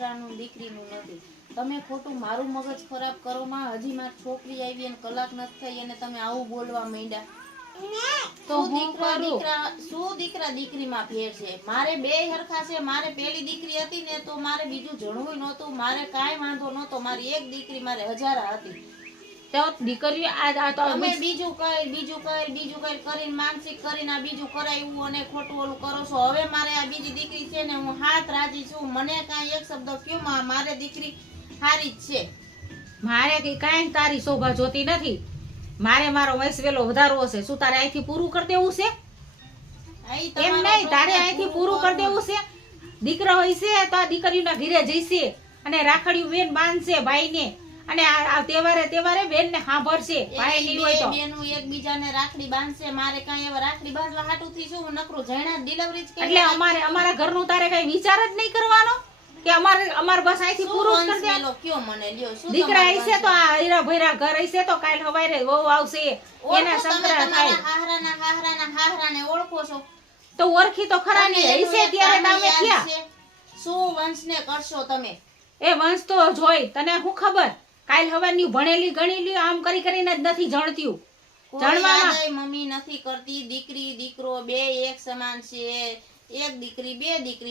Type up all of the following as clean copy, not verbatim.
દીકરાનું દીકરીનું નથી. તમે ખોટું મારું મગજ ખરાબ કરો માં. હજી મારી છોકરી આવી અને કલાક નથી થઈ અને તમે આવું બોલવા માંડ્યા. તો શું દીકરા દીકરીમાં ફેર છે? મારે બે હરખા છે. મારે પેલી દીકરી હતી ને તો મારે બીજું જણવું નહોતું, મારે કાંઈ વાંધો નહોતો. મારી એક દીકરી મારે હજારા હતી. તો દીકરીઓ તમે બીજું કઈ કરીને માનસિક કરીને આ બીજું કરાવ્યું અને ખોટું ઓલું કરો છો. હવે મારે આ બીજી દીકરી છે ને હું હાથ રાજી છું. મને કાંઈ એક શબ્દ કયો માં, મારે દીકરી હારી જ છે. મારે કાંઈ તારી શોભા જોતી નથી. મારે મારો વંશ વેલો વધારવો છે. શું તારે અહીંથી પૂરું કરી દેવું છે? એમ નહીં, તારે અહીંથી પૂરું કરી દેવું છે. દીકરો હોય છે તો આ દીકરીઓના ઘરે જઈશે અને રાખડીયું બેન બાંધશે ભાઈને, અને આ તહેવારે બેન ને સાંભળશે. ભાઈ નહીં હોય તો બેનું એકબીજાને રાખડી બાંધશે. મારે કાંઈ એવા રાખડી બાંધવા હાટું થી શું નકરું જણા ડિલિવરી જ એટલે અમારા ઘરનું તારે કઈ વિચાર જ નહીં કરવાનો કે અમારે બસ અહીંથી પૂરું જ કરી દેવાનું. કયો મને લ્યો શું દીકરા હશે તો આ હીરા ભૈરા ઘર હશે તો કાલ સવારે વહુ આવશે, એના સંકરા થાય. હાહરાને ઓળખો છો તો ઓળખી તો ખરા ને હશે ત્યારે તમે ક્યાં શું વંશને કરશો તમે? એ વંશ તો જોઈ તને શું ખબર? કાલ હવાની ભણેલી ગણેલી આમ કરીને જ નથી જણતી. જણવામાં મમ્મી નથી કરતી. દીકરી દીકરો બે એક સમાન છે. એક દીકરી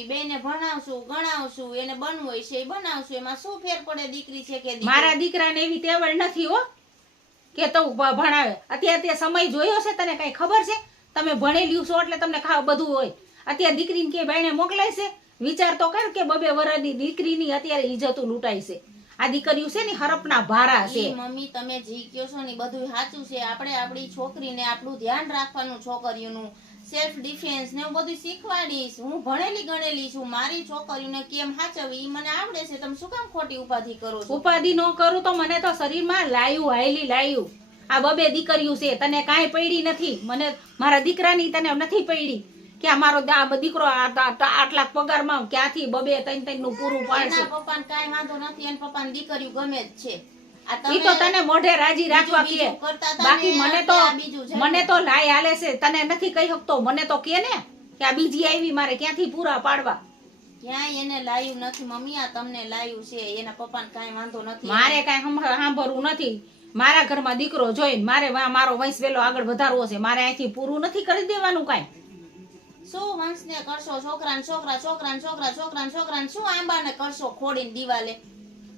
બે ને ભણાવશું ગણાવશું, એને બનવું હોય છે બનાવશું. એમાં શું ફેર પડે દીકરી છે કે મારા દીકરાને એવી તેવડ નથી હો કે તો ભણાવે. અત્યારે તે સમય જોયો છે તને કઈ ખબર છે? તમે ભણેલી છો એટલે તમને બધું હોય. અત્યારે દીકરીને કે ભાઈને મોકલાય છે? વિચાર તો કર કે 2 વર્ષની દીકરીની અત્યારે ઇજ્જતો લૂંટાય છે. આ દીકરીઓ છે ને હરપના ભારા છે. મમ્મી તમે જી કયો છો ને બધું સાચું છે. આપણે આપણી છોકરીને આપણું ધ્યાન રાખવાનું, છોકરીઓનું સેલ્ફ ડિફેન્સ ને બધું શીખવાડીશ. હું ભણેલી ગણેલી છું. મારી છોકરીઓને કેમ સાચવવી મને આવડે છે. તમે શું કામ ખોટી ઉપાધિ કરો છો? ઉપાધિ ન કરું તો મને તો શરીરમાં લાયું. આ 2 દીકરીઓ છે, તને કાંઈ પડી નથી. મને મારા દીકરાની તને નથી પડી કે અમારો દીકરો આટલા પગારમાં ક્યાંથી 2-3 નું પૂરું પાડશે. પપ્પાને કાંઈ વાંધો નથી. અને પપ્પાની દીકરીઓ ગમે જ છે. ઈ તો તને મોઢે રાજી રાખવા કે બાકી મને તો લાય હાલે છે. તને નથી કહી શકતો. મને તો કે ને કે આ બીજી આવી મારે ક્યાંથી પૂરા પાડવા. ક્યાંય એને લાયું નથી મમ્મી. આ તમને લાયું છે. એના પપ્પાને કાંઈ વાંધો નથી. મારે કાંઈ સાંભળવું નથી. મારા ઘરમાં દીકરો જોઈને મારો વંશ વેલો આગળ વધારવો છે. મારે અહીંથી પૂરું નથી કરી દેવાનું કાંઈ. શું વંશને કરશો? છોકરાને શું આંબાને કરશો ખોડીને દિવાલે?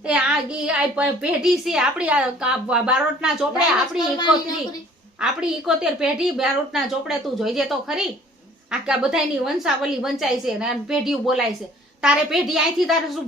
એ આ પેઢી છે આપણી બારોટના ચોપડે. આપણી 71 પેઢી બારોટના ચોપડે. તું જોઈજે તો ખરી. આખા બધાની વંશાવલી વંચાય છે ને પેઢીઓ બોલાય છે. તારે પેઢી અહીંથી તારે શું